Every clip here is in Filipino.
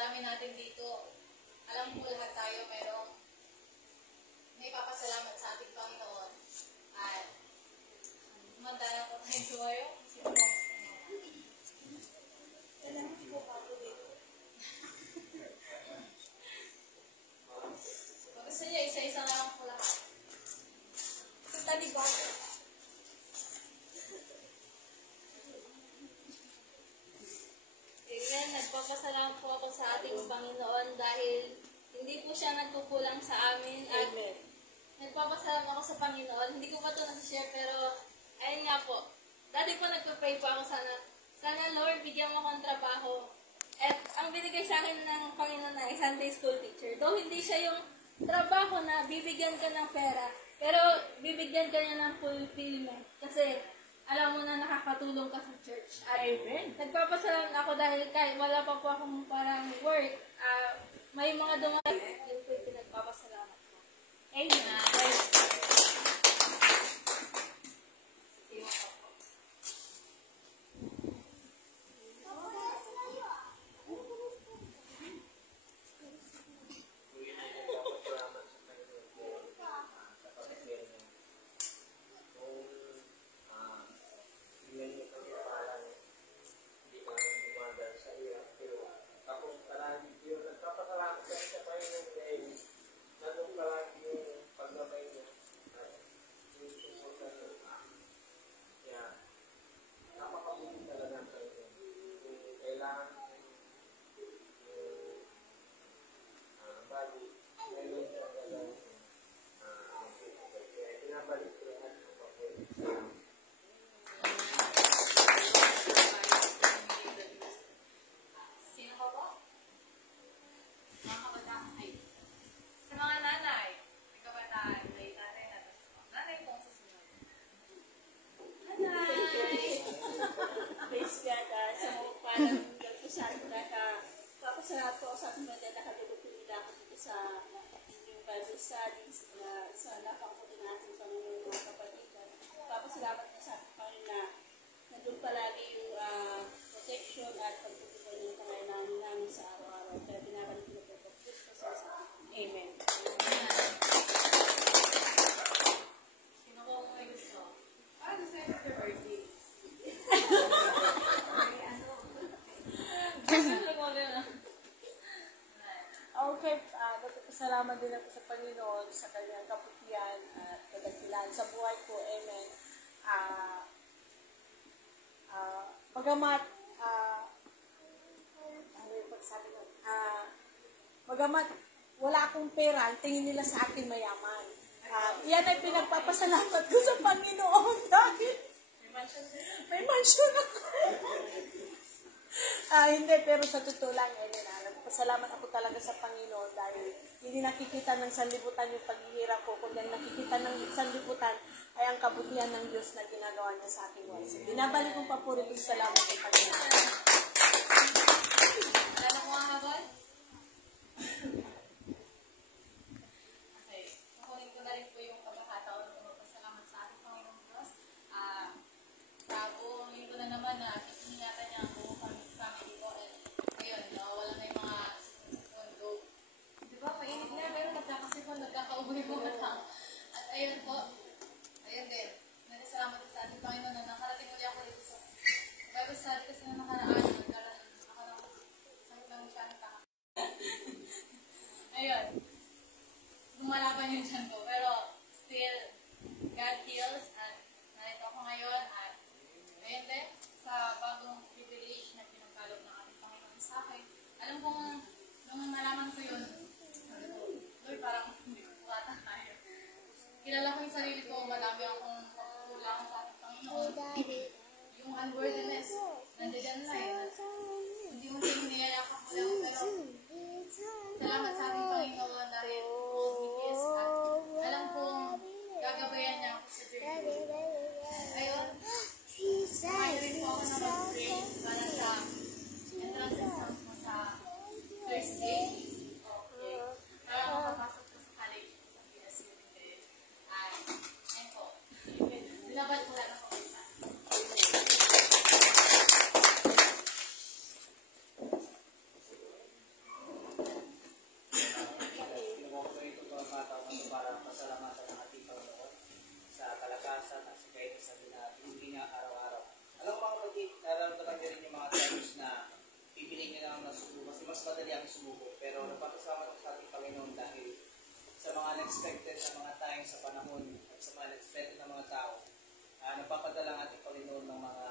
dami natin dito, alam ko lahat tayo may papasalamat sa ating Panginoon. At manda na po tayo tumayo. Sino po? Salamat po pa po dito. Kung gusto niyo, isa-isa na lang po lahat. Punta di ba? Amen. Nagpapasalamat po ako sa ating Panginoon dahil hindi po siya nagkukulang sa amin. At nagpapasalamat ako sa Panginoon. Hindi ko pa ito nasa-share pero ayun nga po. Dati po nagpa-pray po ako sana Lord, bigyan mo akong trabaho. At ang binigay sa akin ng Panginoon na Sunday school teacher. Though hindi siya yung trabaho na bibigyan ka ng pera, pero bibigyan ka niya ng fulfillment. Kasi alam mo na nakakatulong ka sa church. At nagpapasalamat ako dahil kahit wala pa po akong parang work, may mga dumating. Yun po yung pinagpapasalamat ko. Amen. Papasalamat po sa ating mga nakatulog nila dito sa yung Bible studies sa napangkutin natin Panginoon mga kapatidan. Papasalamat po sa ating Panginoon na nandun palagi yung protection at pagtutuloy ng pangailangan namin sa araw-araw. Kaya binabalik ko po po sa atin. Amen. Sino ko may gusto? Ano sa your birthday? Okay, salamat din ako sa Panginoon sa kanyang kaputihan at kadakilan sa buhay ko. Amen. Bagamat bagamat wala akong pera, tingin nila sa akin mayaman. Yan ay pinagpapasalamat ko sa Panginoon dahil may mansion ako. Hindi, pero sa totoo lang, nagpasalamat ako talaga sa Panginoon dahil hindi nakikita ng sanlibutan yung paghihirap ko, kundi nakikita ng sanlibutan ay ang kabutihan ng Diyos na ginagawa niya sa aking buhay. Binabalik kong papuri ko sa salamat sa Panginoon. Alam mo ang habol? Okay. Kukunin ko na rin po yung pagkakataon ko magpasalamat sa ating Panginoon Diyos. Buong linggo na naman na ingatan niya ang buong family ko. Ayun, wala na yung mga segundo. Diba, mainit na, pero nagkakasipon, nagkakauboy-buhat lang. At ayun po, ayun din. Nagsalamat sa ating Panginoon na nakarating ulit ako dito sa Bible study kasi na nakaraan. Nagkaroon ako ng sakit ng kanta. Ayun. Lumalaban yung dyan ko. Pero still, God heals. At narito ako ngayon. At ayun din, sa bagong privilege na pinagkaloob ng ating Panginoon sa akin. Alam kong, nung nalaman ko yun, Lord, parang hindi ko ata kaya. Kilala ko yung sarili ko, marami akong kulang sa ating Panginoon. Yung unworthiness, nandiyan na eh. Hindi mo siya hiniyayakap mo lang, pero salamat sa ating Panginoon dahil is at alam kong gagabayan niya ako sa dream. Ayun, mayroon po ako na mag-pray para sa entrance exam mo sa Thursday. Okay. Para makapasok ko sa college ko sa PSU din. At, ayun po. Binabad ko lang ako isa. mas madali ang sumuko. Pero napapasalamat ako sa ating Panginoon dahil sa mga unexpected na mga times sa panahon at sa mga unexpected na mga tao, napapadala ang ating Panginoon ng mga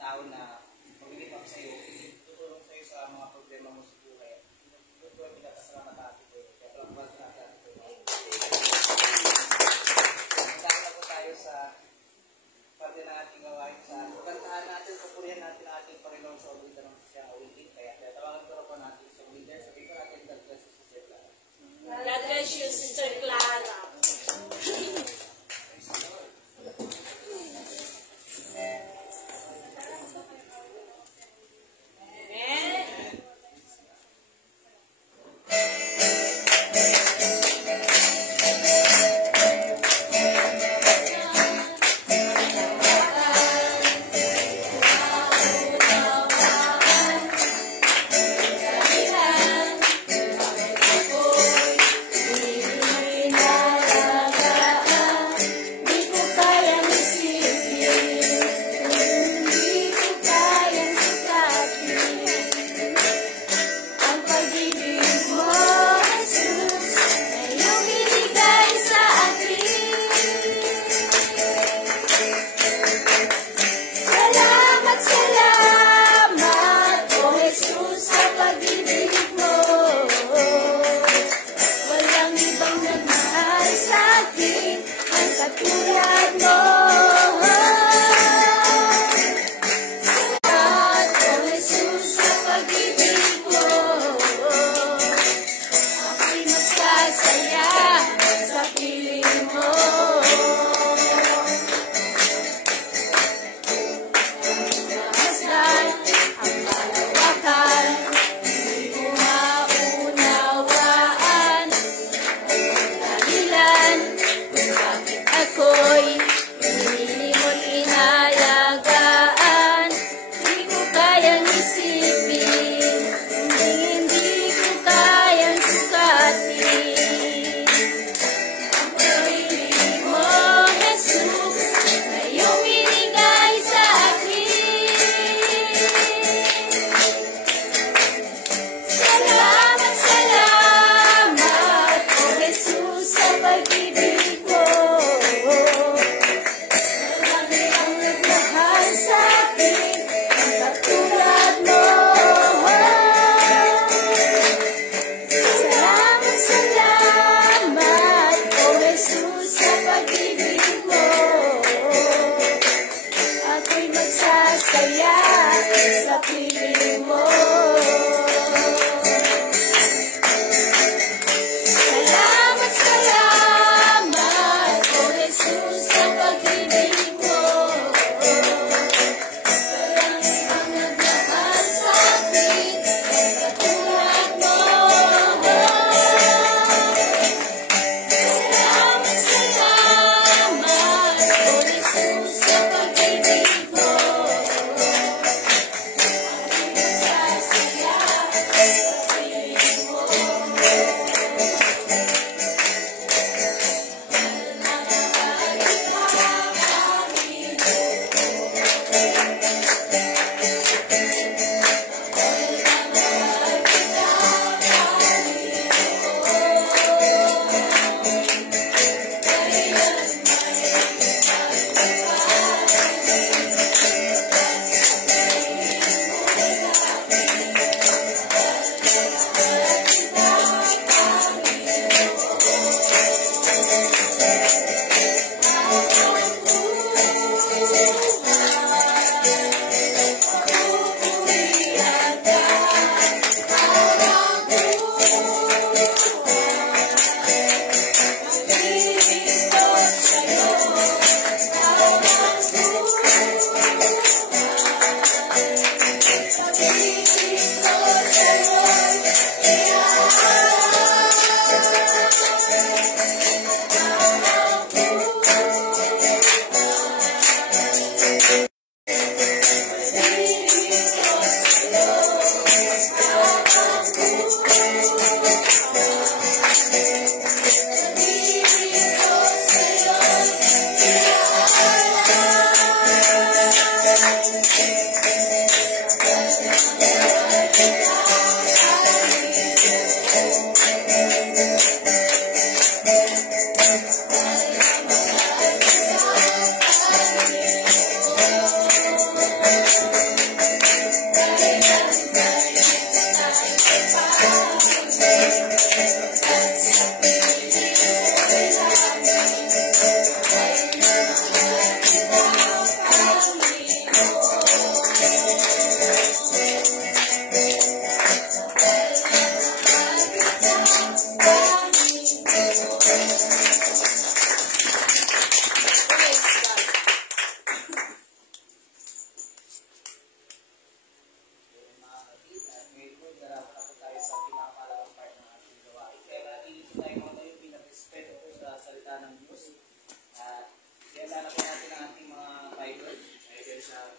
tao na maglilipang sa iyo, tutulong sa iyo sa mga problema mo sa buhay. Ito ay pinapasalamat natin ko. Kaya palakpan natin ito. Magdaan na po tayo sa parte ng ating gawain sa pagkantahan natin, papurihan natin ang ating Panginoon sa ulitan ng siyang awitin. Kaya tawagan ko na po natin sa leader. Sabihin ko natin, God bless you, Sister Clara. God bless you, Sister Clara.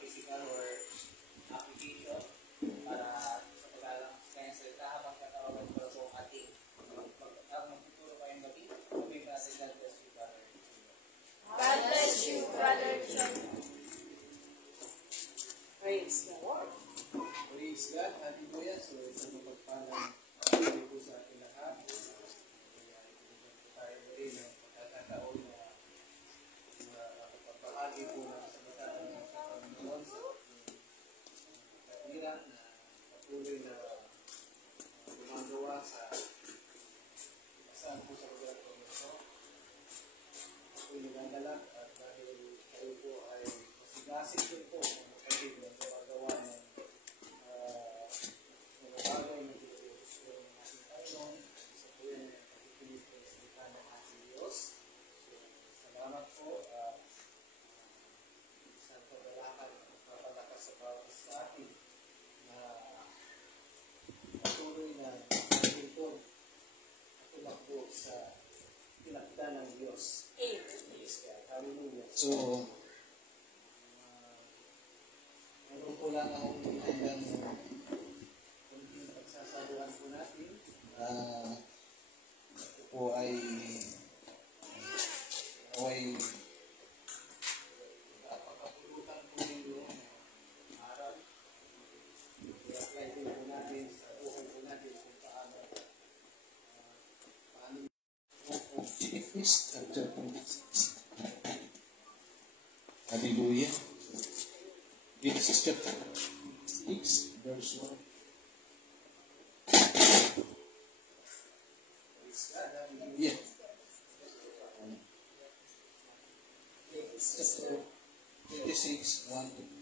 physical or application para sa pag-alang kaya salita habang katawagan ko po ang ating magtuturo kayong gabi. Sabihin natin, God bless you, brother. God bless you, Brother John. Praise the Lord. Praise God, hallelujah. So, isang mapagpalang pagpapalay po sa ating lahat. Kaya, ibigyan po tayo rin ng pagkakataon na makapagpapahagi po ng sabataan ng sa Panginoon sa ating katira na patuloy na gumagawa sa kasaan po sa lugar ko nito. Ako'y nagdadalak at dahil kayo po ay masigasig din po ng kaibigan sa magawa ng mga bagay na gusto ng ating Panginoon. Isa po yan ang pagkikinig ko sa salita ng ating Diyos. So, salamat po at isang pagdalakan at magpapalakas sa bawat sa atin na patuloy na lingkod at tumakbo sa tinakda ng Diyos. Praise God. Hallelujah. So, meron po lang akong hanggang kunting pagsasaluhan po natin. Ito po ay napakapulutan po ninyo aral. I-apply din po natin sa buhay po natin kung paano Genesis chapter 26. Hallelujah. Genesis chapter 6, verse 1. Yeah. Chapter 26, 1 to 15.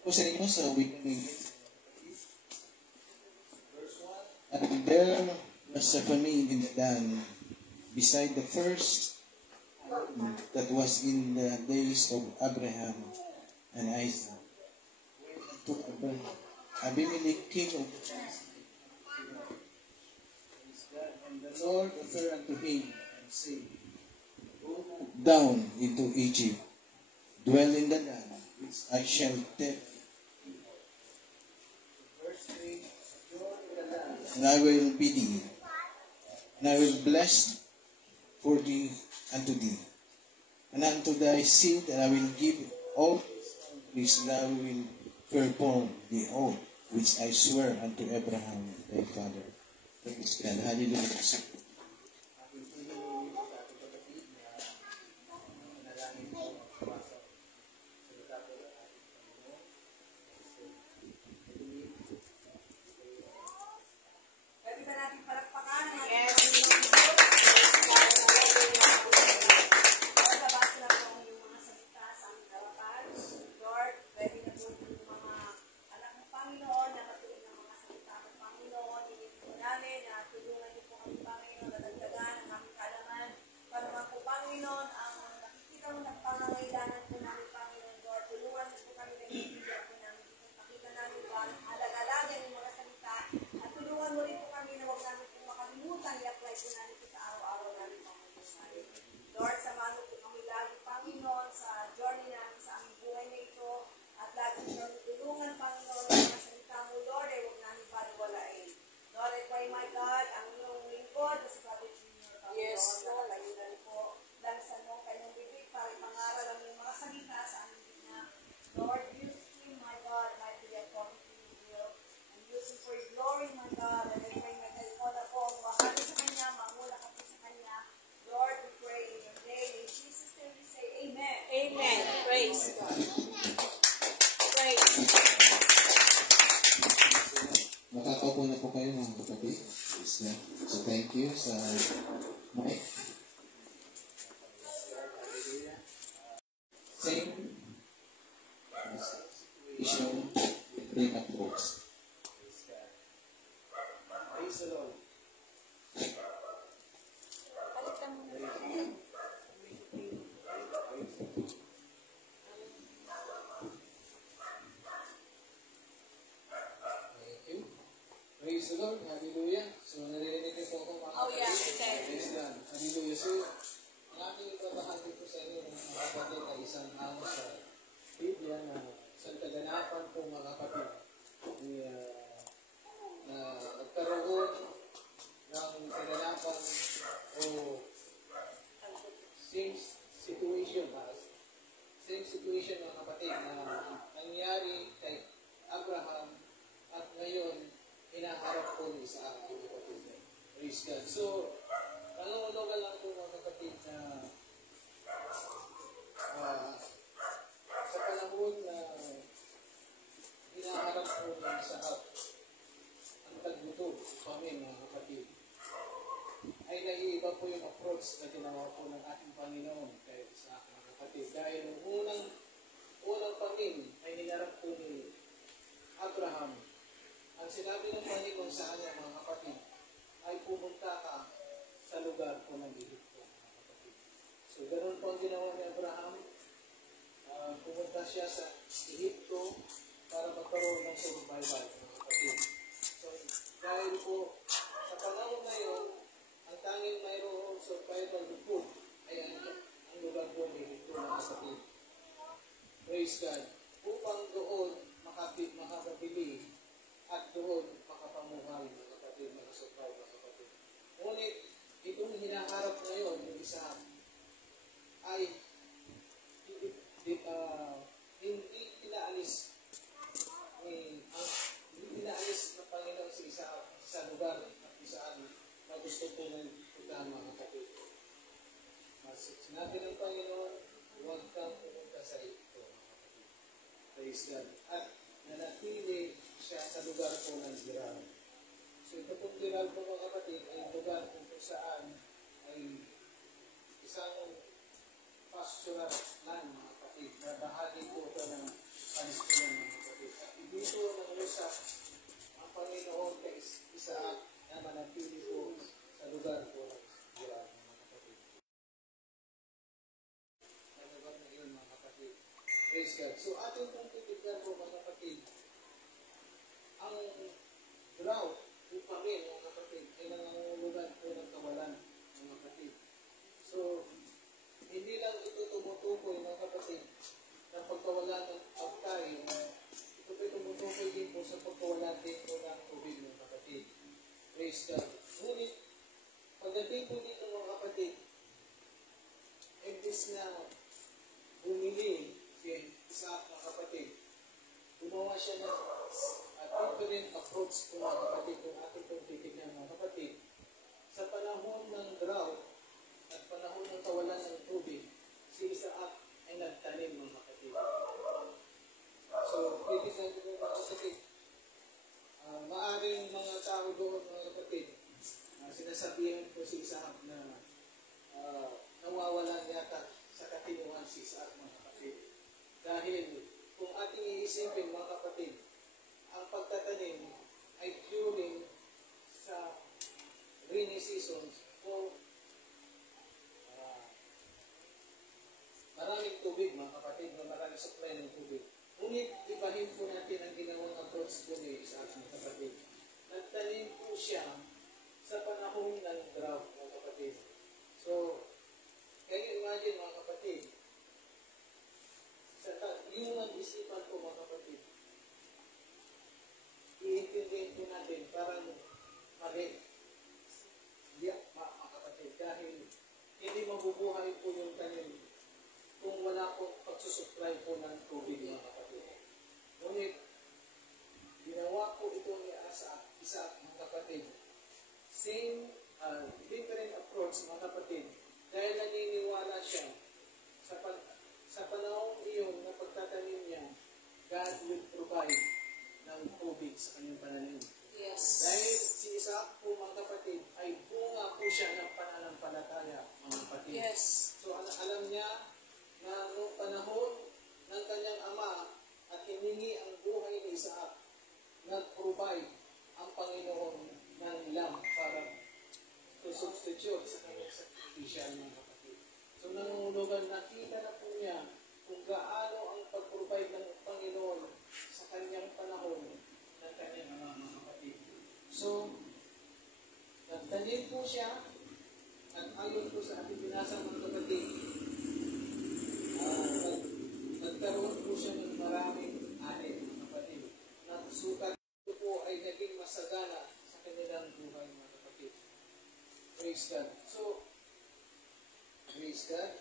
Po sa inyo sa weekly. And there was a famine in the land beside the first that was in the days of Abraham and Isaac. To Abimelech, king of and the Lord appeared unto him and said, Go down into Egypt, dwell in the land which I shall tell thee, and I will be thee, and I will bless for thee unto thee, and unto thy seed, and I will give all which thou wilt perform the oath which I swear unto Abraham thy father. Praise God. Hallelujah. Amen. Praise God. Praise Makakaupo na po kayo mga kapatid. So thank you sa mic. Same issue, bring up books. Praise the Lord. Praise the Lord. Hallelujah. So, naririnig niyo po ako mga Oh, yeah. kapatid. Praise God. Hallelujah. So, ang aking ibabahagi po sa inyo ng mga situation mga kapatid na nangyari kay Abraham at ngayon hinaharap po ni Isaac mga kapatid. Praise God. So, nangungulogan lang po mga kapatid na sa panahon na hinaharap po ni Isaac ang tagbuto kami mga kapatid, ay naiiba po yung approach na ginawa po ng ating Panginoon kay Isaac mga kapatid. Dahil yung unang pangin ay hinarap po ni Abraham. Ang sinabi ng Panginoon sa kanya mga kapatid ay pumunta ka sa lugar po ng Egypto mga kapatid. So ganoon po ang ginawa ni Abraham. Pumunta siya sa Egypto para magkaroon ng survival mga kapatid. So dahil po sa panahon na yun, ang tanging mayroong survival food ay ang lugar po ng Egypto mga kapatid. Praise God. Upang doon makabili at doon makapamuhay mga kapatid, makasurvive mga kapatid. Ngunit itong hinaharap ngayon ng isa ay hindi pinaalis ng Panginoon si Isaac sa lugar at isaan na gusto po ng puntahan mga kapatid. Sinabi ng Panginoon, huwag kang pumunta sa ito mga kapatid. Praise God. At nanatili siya sa lugar po ng Gerar. So ito pong Gerar po mga kapatid ay lugar kung saan ay isang pastoral land mga kapatid na bahagi po ito ng Palestine mga kapatid. At dito nangusap ang Panginoon kay Isaac na manatili po sa lugar po ng Gerar mga kapatid. Sa lugar na iyon mga kapatid. Praise God. So ating pong titignan po mga kapatid, ang drought o pangin mga kapatid ay nangangulugan po ng kawalan mga kapatid. So hindi lang ito tumutukoy mga kapatid ng pagkawalan ng pagkain, ito po tumutukoy din po sa pagkawalan din po ng tubig mga kapatid. Praise God. Ngunit pagdating po dito mga kapatid, imbis na bumili si Isaac mga kapatid, gumawa siya ng different approach po mga kapatid kung ating pong titignan mga kapatid. Sa panahon ng drought at panahon ng kawalan ng tubig, si Isaac ay nagtanim mga kapatid. So, titignan po mga kapatid, maaring mga tao doon mga kapatid, sinasabihan po si Isaac na nawawalan yata sa katinuan si Isaac mga kapatid. Dahil kung ating iisipin mga kapatid, ang pagtatanim ay during sa rainy seasons o maraming tubig mga kapatid, maraming supply ng tubig. Ngunit ibahin po natin ang ginawang approach po ni Isaac mga kapatid. Nagtanim po siya sa panahon ng drought mga kapatid. So, can you imagine mga kapatid, yung nag-isipan po mga kapatid, iintindihin po natin parang mali. Mga kapatid, dahil hindi mabubuhay po yung tanim kung wala pong pagsusupply po ng tubig mga kapatid. Ngunit, ginawa po ito ni Isaac mga kapatid. Same, different approach mga kapatid. Dahil naniniwala siya sa panahon iyon na pagtatanim niya, God will provide ng tubig sa kanyang pananim. Yes. Dahil si Isaac po mga kapatid ay bunga po siya ng pananampalataya mga kapatid. Yes. So alam niya na noong panahon ng kanyang ama at hiningi ang buhay ni Isaac, nag-provide ang Panginoon ng lamb para to substitute sa kanyang sacrificial mga kapatid. So nangungulugan, nakita na po niya kung gaano ang pag-provide ng Panginoon sa kanyang panahon ng kanyang ama mga kapatid. So, nagtanim po siya at ayon po sa ating binasa mga kapatid, nagkaroon po siya ng maraming ani mga kapatid. Nagsukat po ay naging masagana sa kanilang buhay mga kapatid. Praise God. So, praise God.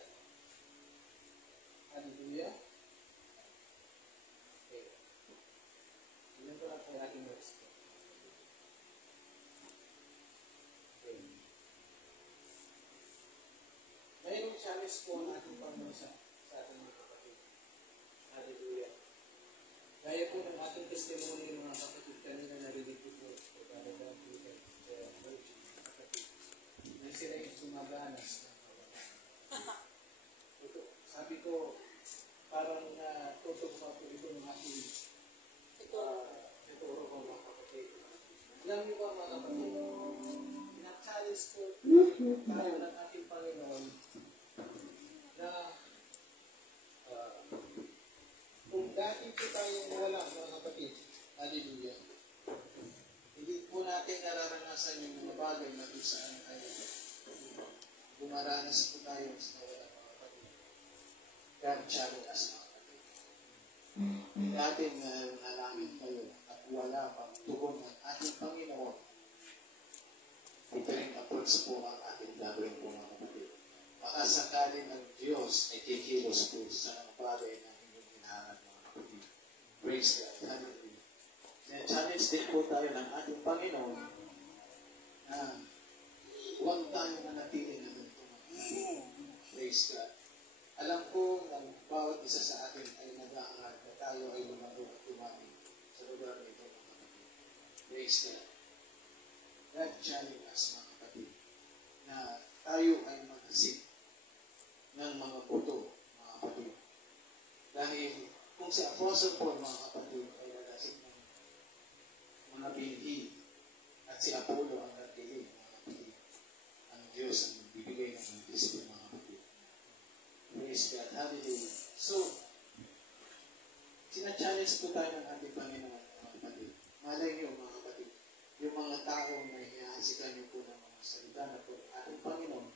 Hallelujah. challenge po ang ating Panginoon sa ating mga kapatid. Hallelujah. Gaya po ng ating testimony mga kapatid, kanina narinig ko po sa Brother Bobby at Virgin, kapatid, na sila yung sumaganas ng kawalan. Ito, sabi ko, parang tutok pa po ito ng ating ituro ko mga kapatid. Alam niyo ba mga kapatid, pina-challenge ko tayo ng ating Panginoon na kung dati po tayong wala mga kapatid, hallelujah, hindi po natin nararanasan yung mga bagay na kung saan tayo bumaranas po tayo sa wala mga kapatid. God challenge us mga kapatid. Hindi natin nalangin kayo at wala pang tugon ng ating Panginoon. Ito rin approach po ang ating gagawin po mga kapatid. Baka sakali ng Diyos ay kikilos po sa mga bagay na inyong hinahanap mga kapatid. Praise God. Hallelujah. Challenge din po tayo ng ating Panginoon na huwag tayo manatili na ganito mga kapatid. Praise God. Alam ko na bawat isa sa atin ay nag-aaral na tayo ay lumago at tumami sa lugar na ito mga kapatid. Praise God. God challenge us mga kapatid na tayo ay magasip ng mga buto mga kapatid. Dahil kung si Apostle Paul mga kapatid ay nagasip ng mga binhi at si Apollo ang nagdilim mga kapatid, ang Diyos ang bibigay ng disiplina mga kapatid. Praise God. Hallelujah. So, sina-challenge po tayo ng ating Panginoon mga kapatid. Malay niyo mga kapatid, yung mga tao na hinahasikan niyo po ng mga salita na po ating Panginoon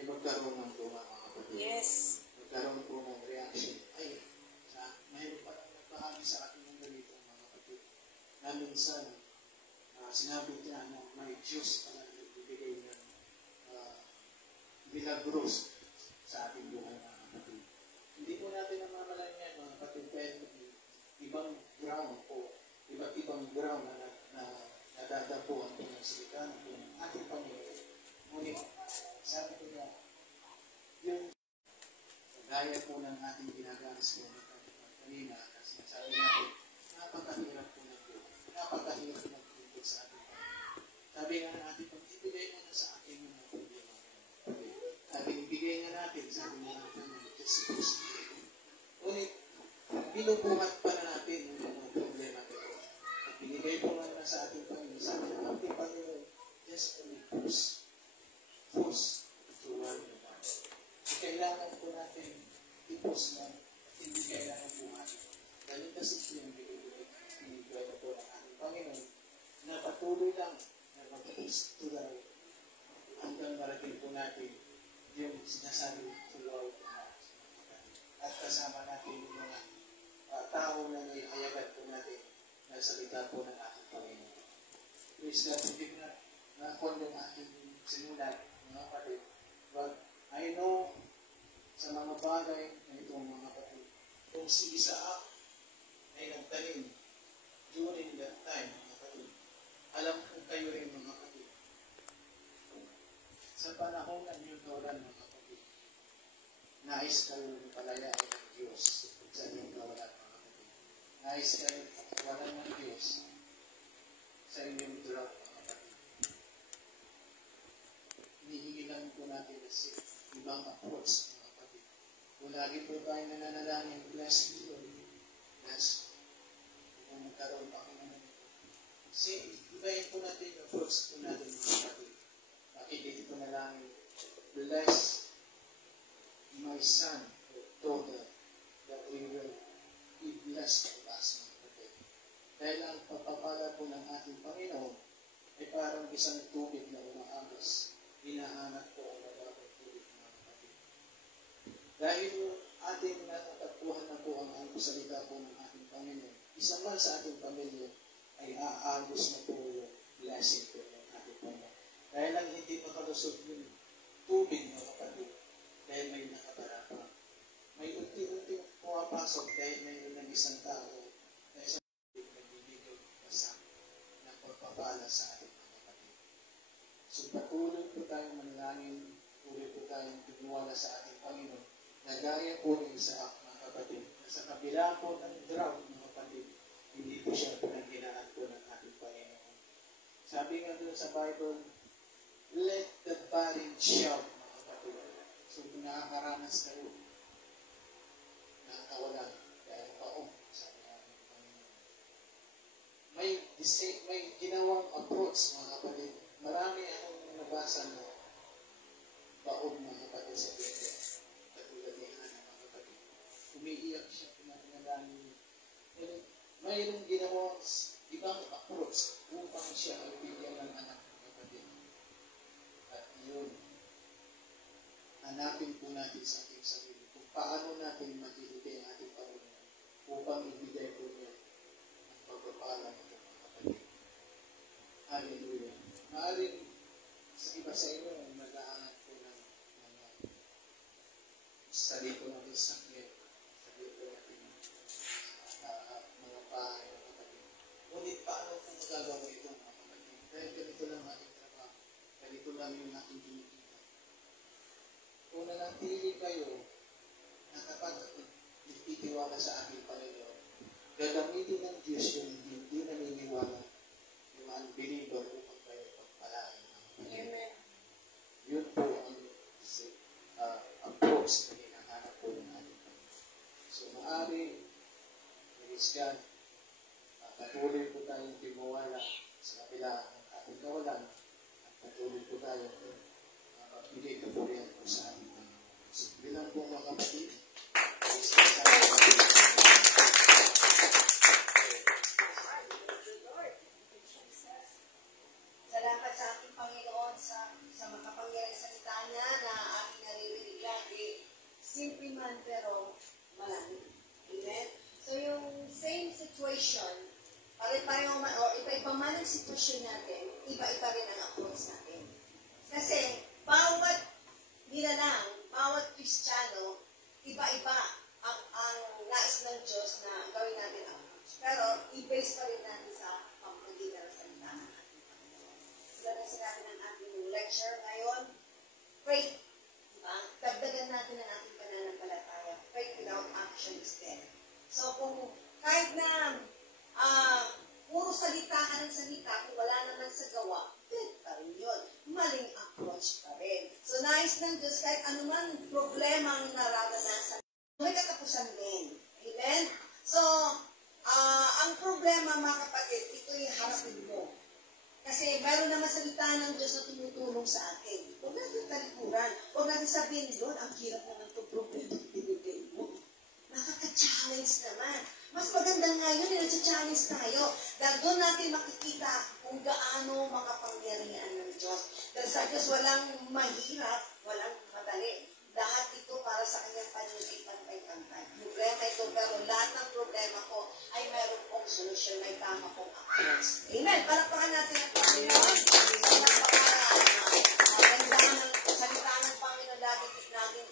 ay magkaroon ng tuma mga kapatid. Yes. Magkaroon po ng reaction. Ay, mayroon pa lang nagbahagi sa akin ng ganito mga kapatid. Na minsan, sinabi niya na may Diyos pa na nagbibigay ng milagros sa ating buhay mga kapatid. Hindi po natin namamalan yan mga kapatid, pero ibang ground po, iba't ibang ground na nadadapuan po ng salita ng ating Panginoon. Ngunit, sabi ko niya, yung gaya po ng ating ginagalas po kanina, kasi sabi natin, napakahirap po ng Diyos. Napakahirap ng Diyos sa ating Panginoon. Sabi nga natin, ibigay mo na sa akin yung mga problema. Sabi, ibigay na natin, sabi nga natin, Diyos sa Diyos. Ngunit, binubuhat pa na natin yung mga problema nito. At binigay po nga sa ating Panginoon. Sabi ng ating Panginoon, just only force to one another. So, kailangan po natin i-post lang at hindi kailangan buhat. Ganun kasi yung binigay na po ng ating Panginoon na patuloy lang na mag-post to the hanggang marating po natin yung sinasabi throughout the month. At kasama natin yung mga tao na may hayagan po natin na salita po ng ating Panginoon. Praise God, hindi na kon yung ating sinulat, mga kapatid. But I know sa mga bagay na itong mga kapatid, kung si Isaac ay nagtanim during that time, mga kapatid, alam kong kayo rin mga kapatid. Sa panahon ng New Doran, mga kapatid, nais kayo ng palayain ng Diyos sa inyong kawalan, mga kapatid. Nais kayo kawalan ng Diyos sa inyong drug, mga kapatid. Hinihingi lang po natin kasi ibang approach, mga kapatid. Kung lagi po tayo nananalangin, bless you, Lord. Bless. Kung magkaroon pa kami ng kasi ibahin po natin yung approach po natin, mga kapatid. Makikita ko na lang, bless my son or daughter that we will be blessed to us, mga kapatid. Dahil ang pagpapala po ng ating Panginoon ay parang isang tubig na umaangas. Hinahanap po ang magagawang tubig, mga kapatid. Dahil ating natatagpuan na po ang salita po ng ating Panginoon, isa man sa ating pamilya ay aagos na po yung blessing po ng ating Panginoon. Dahil lang hindi makalusot yung tubig, mga kapatid, dahil may nakabara pa. May unti-unti pumapasok dahil mayroon ng isang tao na isang tubig na bibigay basa ng pagpapala sa ating mga kapatid. So patuloy po tayong manalangin po patuloy po tayong tiniwala sa ating Panginoon na gaya po ng Isaac, mga kapatid, na sa kabila po ng drought, mga kapatid, hindi po siya pinanghinaan po ng ating Panginoon. Sabi nga doon sa Bible, let the barren shout, mga kapatid. So, kung nakakaranas kayo, nakakawalan, dahil paong, sabi nga ng Panginoon. May ginawang approach, mga kapatid. Marami akong nabasa na baon, mga kapatid, sa Biblia. Katulad ni Hannah, mga kapatid. Umiiyak siya, pinangalan. Mayroong ginawang ibang approach upang siya ay bigyan ng anak, mga kapatid. At yun, hanapin po natin sa ating sarili kung paano natin makikita ang ating Panginoon upang ibigay po niya ang pagpapala ng mga kapatid. Hallelujah. Maaaring sa iba sa inyo, nag-aangat po ng salito ng sakit, salito ng mga bahay, mga kapatid. Ngunit paano po magagawa ito, mga kapatid? Dahil ganito lang ating trabaho. Ganito lang yung ating kinikita. Kung nanatili kayo na kapag nagtitiwala sa ating Panginoon, gagamitin ng Diyos yung hindi naniniwala, yung unbeliever upang kayo pagpalain. Amen. Yun po ang approach na hinahanap po ng ating Panginoon. So, maaari, praise God, patuloy po tayong tinuwala sa kabila ng ating kawalan at patuloy po tayong magbigay kapurihan po sa ating Panginoon. So, bilang po mga kapatid, praise God sa ating Salamat sa ating Panginoon sa makapangyarang salita niya na aking naririnig lagi. Simple man pero malaki. Amen? So yung same situation, pare-pareho man, o iba-iba man ang sitwasyon natin, iba-iba rin ang approach natin. Kasi bawat nilalang, bawat Kristiyano, iba-iba ang nais ng Diyos na gawin natin ang approach. Pero i-base pa rin natin sa pamagitan ng salita ng ating Panginoon. Sila na sinabi ng ating lecture ngayon, faith. Diba? Dagdagan natin ang ating pananampalataya. Faith without action is dead. So kung kahit na puro salita ka ng salita, kung wala naman sa gawa, dead pa rin yun. Maling approach pa rin. So nais ng Diyos kahit anuman problema ang nararanasan, may katapusan din. Amen? So, ang problema mga kapatid, ito yung harapin mo. Kasi meron naman salita ng Diyos na tumutulong sa atin. Huwag natin talikuran. Huwag natin sabihin doon, ang hirap naman itong problema na binigay mo. Nakaka-challenge naman. Mas maganda nga yun, nasa-challenge tayo. Dahil doon natin makikita kung gaano makapangyarihan ng Diyos. Dahil sa Diyos walang mahirap, walang madali. Lahat ito para sa kanyang panipantay-pantay. Problema ito, pero lahat ng problema ko ay meron pong solusyon, may tama pong approach. Amen. Palakpakan natin ang Panginoon. Sa napakaganda ng salita ng Panginoon, lagi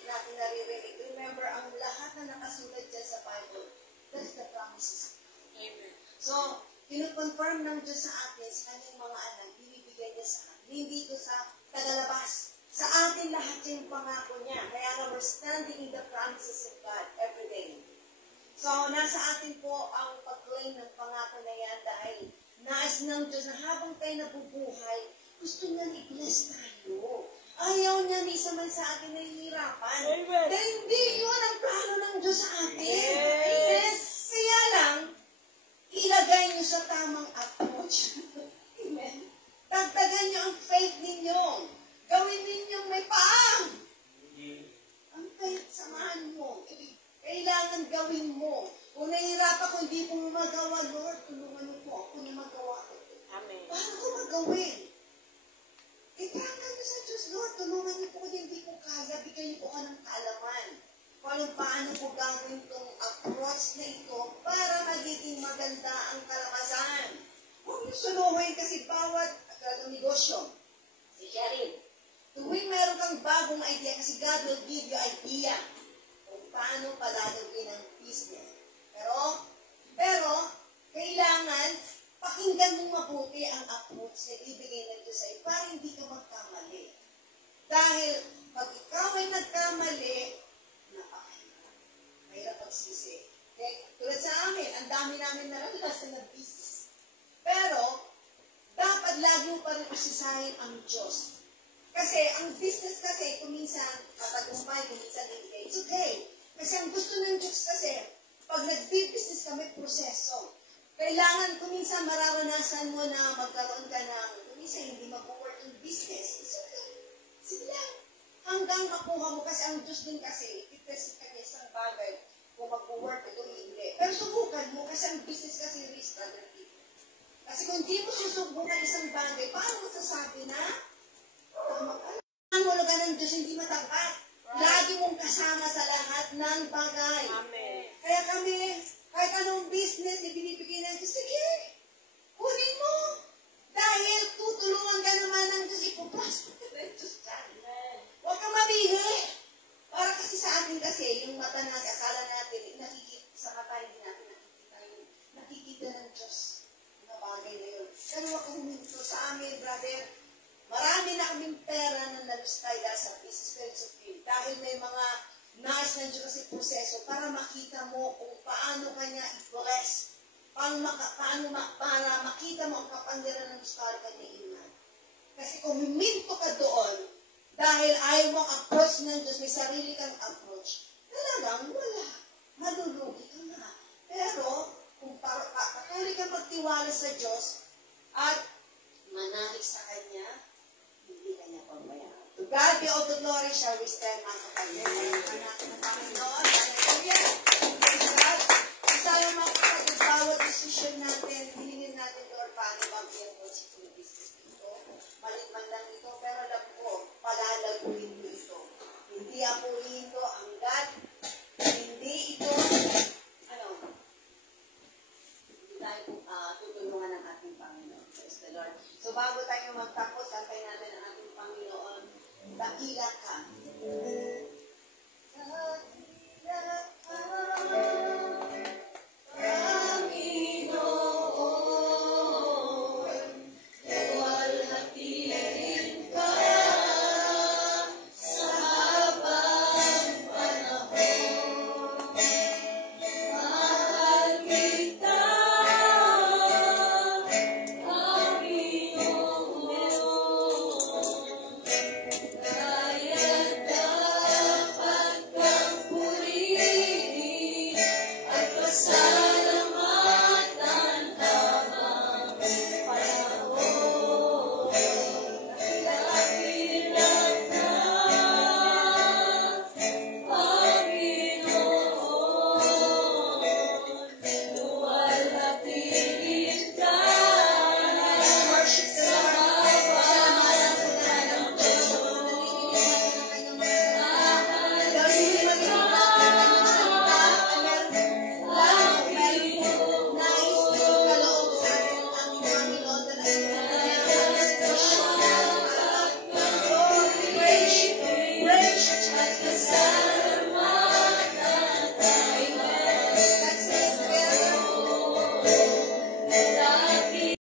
natin naririnig. Remember, ang lahat na nakasulat dyan sa Bible, that's the promises. Amen. So, kinukonfirm ng Diyos sa atin, sa kanyang mga anak, binibigay niya sa atin. Hindi ito sa tagalabas. Sa atin lahat yung pangako niya. Kaya nga we're standing in the promises of God every day. So, nasa atin po ang pag-claim ng pangako na yan dahil nais ng Diyos na habang tayo nabubuhay, gusto niya i-bless tayo. Ayaw niya ni isa man sa atin na hihirapan. Dahil hindi yun ang plano ng Diyos sa atin. Amen. Kaya lang, ilagay niyo sa tamang approach. Amen. Dagdagan niyo ang faith ninyo. Gawin ninyong may paang. Ang faith, samahan mo. Kailangan gawin mo. Kung nahihirapan ko, hindi mo magawa, Lord, tulungan niyo po ako na magawa. Amen. Paano ko magawin? Iparangan niyo sa Diyos, Lord, tulungan niyo po kung hindi ko kaya, bigyan niyo po ka ng kaalaman. Paano ko gagawin itong approach na ito para magiging maganda ang kalabasan. Huwag niyo suluhin kasi bawat negosyo. Si Sheryl, tuwing meron kang bagong idea, kasi God will give you idea kung paano palalagin ang business. Pero, kailangan pakinggan mong mabuti ang approach na ibigay ng Diyos sa'yo para hindi ka magkamali. Dahil, Pag ikaw ay nagkamali, napakahirap. Mahirap pagsisi. Okay? Tulad sa amin, ang dami namin naranasan na business. Pero, dapat lagi mo pa rin usisahin ang Diyos. Kasi, ang business kasi, kuminsan, matagumpay, kuminsan hindi. It's okay. Kasi ang gusto ng Diyos kasi, pag nag-business ka, may proseso. Kailangan, kuminsan, mararanasan mo na magkaroon ka ng, kuminsan, hindi mag-work in business. It's okay. Sige lang. Hanggang makuha mo, kasi ang Diyos din kasi, ipitest ka niya isang bagay, kung mag-work ito, hindi. Pero subukan mo, kasi ang business kasi risk, brother. Kasi kung di mo susubukan isang bagay, paano masasabi na tama ka? Ang hulugan ng Diyos hindi matapat. Lagi mong kasama sa lahat ng bagay. Amen. Kaya kami, kahit anong business na binibigay ng Diyos, sige, kunin mo. Dahil tutulungan ka naman ng Diyos, ipupasok ka ng Diyos dyan. Huwag kang mamili. Para kasi sa atin kasi, yung mata natin, akala natin, nakikita sa mata, hindi natin nakikita yung nakikita ng Diyos. Bagay na yun. Pero huwag kang huminto sa amin, brother. Marami na kaming pera na nalustay dahil sa business philosophy. Dahil may mga nais na Diyos kasi proseso para makita mo kung paano kanya i-bless. Para makita mo ang kapangyarihan ng Diyos para kanya iman. Kasi kung huminto ka doon, dahil ayaw mo ang approach ng Diyos, may sarili kang approach, talagang wala. Malulugi ka nga. Pero, kung patuloy kang magtiwala sa Diyos at manalig sa Kanya, hindi Kanya pagbayaan. To God be all the glory, shall we stand, mga kapatid? Anak ng Panginoon, hallelujah.